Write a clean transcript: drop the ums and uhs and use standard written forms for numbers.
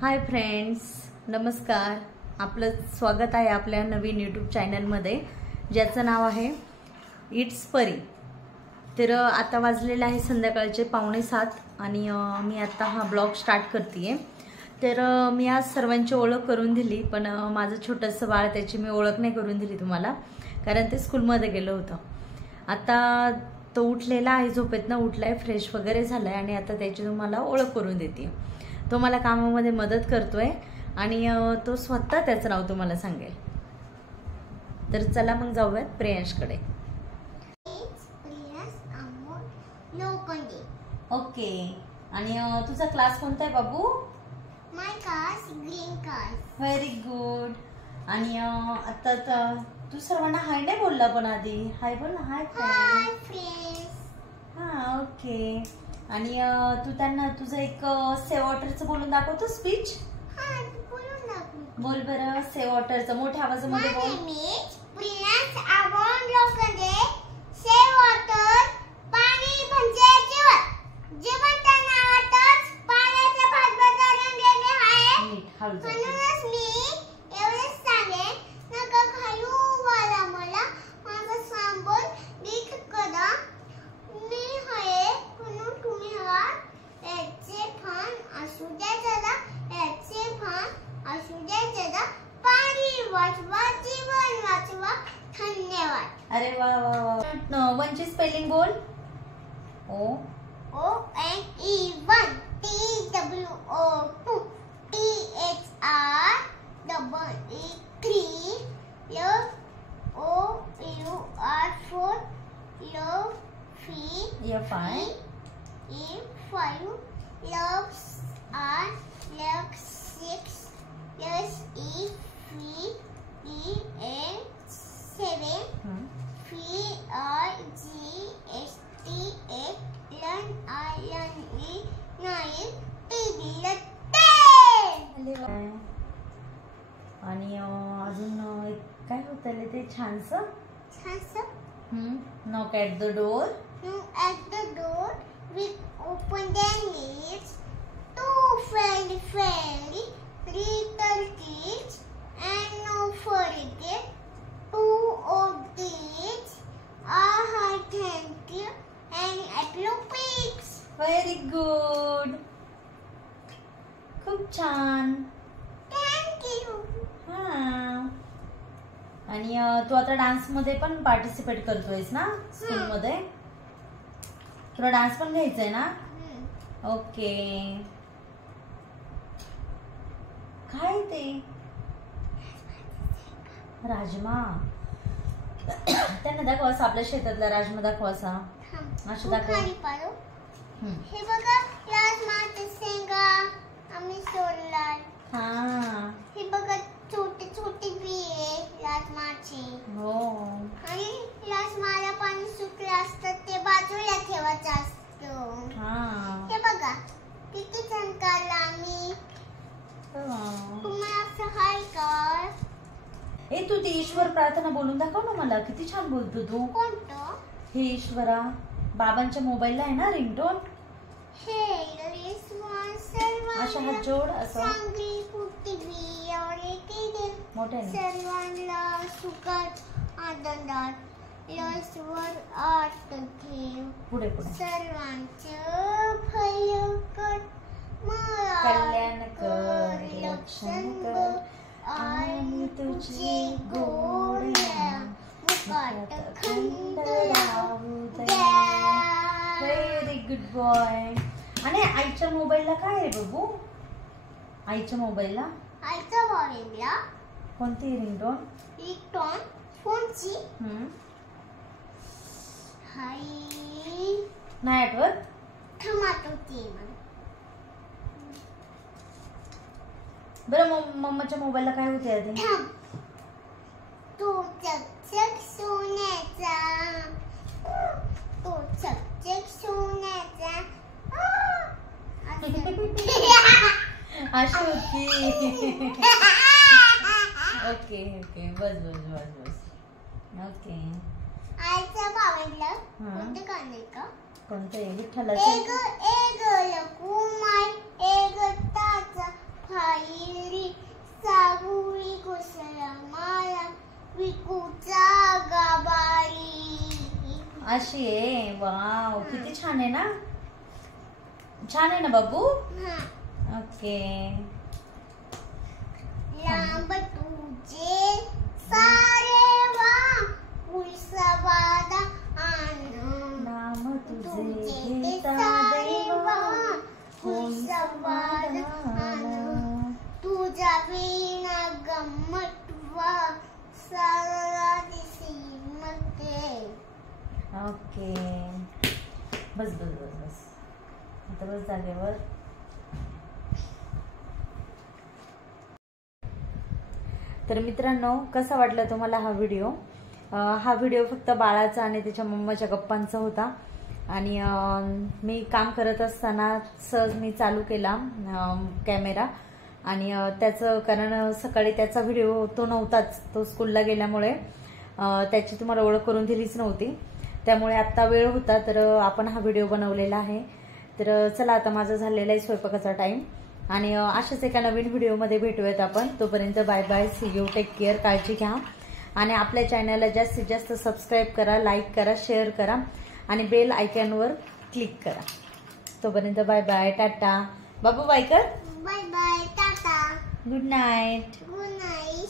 Hi friends, नमस्कार. आपलं स्वागत आहे आपल्या नवीन यूट्यूब चॅनलमध्ये, ज्याचं नाव आहे इट्स परी. तर आता वाजलेले आहे संध्याकाळचे 6:45 आणि मी आता हा ब्लॉग स्टार्ट करते आहे. तर मी आज सर्वांची ओळख करून दिली, पण माझं छोटंसं बाळ, त्याची मी ओळख नाही करून दिली तुम्हाला, कारण ते स्कूलमध्ये गेलं होतं. आता तो उठलेला आहे, झोपेतनं उठलाय, फ्रेश वगैरे झालाय आणि आता त्याची तुम्हाला ओळख करून देते. तो मला कामामध्ये मदत करतोय आणि तो स्वतः त्याचं नाव तुम्हाला सांगेल. तर चला मग जाऊयात प्रियांशकडे. ओके. आणि तुझा क्लास कोणता आहे बाबू? My class green class. Very good. आणि आता तू सर्वांना हाय नाही बोलला, पण आधी हाय बोल ना. Hi friends. हां, ओके. आणि तू त्यांना तुझं एक सेव्ह वॉटरचं बोलून दाखवतो स्पीच. हां, बोलून दाखव. बोल बरं सेव्ह वॉटरचं मोठ्या आवाजामध्ये बोल. My name is Priyansh Avon Lokande. Save water. पाणी म्हणजे जीवन. जीवन त्या नावातच पाण्याचा भागभांडारण गेले आहे. म्हणूनच मी एवढेच सांगेन, नका खालू वाला मला माझा सांबोल नीट करा. मी आहे म्हणून तुम्ही हा. याचे भान असू द्या जरा, याचे भान असू द्या जरा. पाणी वाचवा, जीवन वाचवा. धन्यवाद. अरे वा वा वा. वनची स्पेलिंग बोल. ओ ONE 1 TWO 2 THREE 3 LOUR 4 F5 E5 loves R loves 6 SE 3 EN 7 FRGST 8 LEARN ILE 9 TD 10. आणि अजून काय होतं ते छानसं. Knock at the door. At the door, we open their lips. 2 friendly little kids, and no forget 2 of these. Hi, thank you, and apple pigs. Very good. खूप छान. Thank you. हां. आणि तू आता डान्स मध्ये पण पार्टिसिपेट करतोयस ना स्कूलमध्ये? तुला डान्स पण घ्यायचा आहे ना? ओके. काय ते? राजमा. त्यांना दाखव असा, आपल्या शेतातला राजमा दाखव असा. असं दाखव. हे बघा, राजमाचे शेंगा आम्ही सोडलाय. हां. हे बघा, छोटे छोटे बिये राजमाचे. हो. आणि राजमाला पाणी सुकलं असतं ते बाजूला ठेवायचं असतं. हां. हे बघा किती छान काढलं आम्ही. तुम्हाला असं हाय का? तू ती ईश्वर प्रार्थना बोलून दाखव ना मला. किती छान बोलतो तू. कोणतं? हे ईश्वरा. बाबांच्या मोबाईलला आहे ना रिंगटोन. हे ईश्वर सर्वांना अशा हात जोड असं. चांगली पृथ्वी केले मोठ्याने. सर्वांना सुखात आनंदात ईश्वर आत ठेव. पुढे पुढे. सर्वांचं भलं कर, कल्याण कर, रक्षण कर आणि तुझे गोड्या मुखात खंड राहू द्या. Very good boy. आणि आईच्या मोबाईलला काय आहे बाबू? आईच्या मोबाईलला कोणती रिंगटोन? रिंगटोन फोनची. हाय नाही आठवत. टमाटोची. बरं मम्माच्या मोबाईलला काय होते आधी? तो चकचक सोन्याचा, तो चकचक सोन्याचा. अशी होती. Okay okay. बस बस बस बस. ओके. आईच्या बाबांना कोणतं गाणं आहे का? कोणतं? विठ्ठलाचं. एक लकुमाई एक ताचा अशी आहे. वाव, किती छान आहे ना. छान आहे ना बाबू. ओके. लांब तुझे सारे वाण उल्सवादा आनंद नाम तुझे तुझे सारे देवा वाण उल्सवादा आनंद तुझा वीणा गमटवा सारा दिसी मते. ओके. बस बस बस बस. आता बस जागेवर. तर मित्रांनो, कसा वाटला तुम्हाला हा व्हिडिओ? हा व्हिडिओ फक्त बाळाचा आणि त्याच्या मम्माच्या गप्पांचा होता. आणि मी काम करत असताना सहज मी चालू केला कॅमेरा. आणि त्याचं कारण सकाळी त्याचा व्हिडिओ तो नव्हताच, तो स्कूलला गेल्यामुळे त्याची तुम्हाला ओळख करून दिलीच नव्हती. त्यामुळे आत्ता वेळ होता तर आपण हा व्हिडिओ बनवलेला आहे. तर चला, आता माझा झालेला आहे स्वयंपाकाचा टाईम. आणि अशाच एका नवीन व्हिडिओमध्ये भेटूयात आपण. तोपर्यंत bye bye, see you, take care, काळजी घ्या. आणि आपल्या चॅनलला जास्तीत जास्त सबस्क्राईब करा, लाईक करा, शेअर करा आणि बेल आयकॉनवर क्लिक करा. तोपर्यंत बाय बाय, टाटा. बाबू बाय कर. Bye bye, tata, good night. Good night,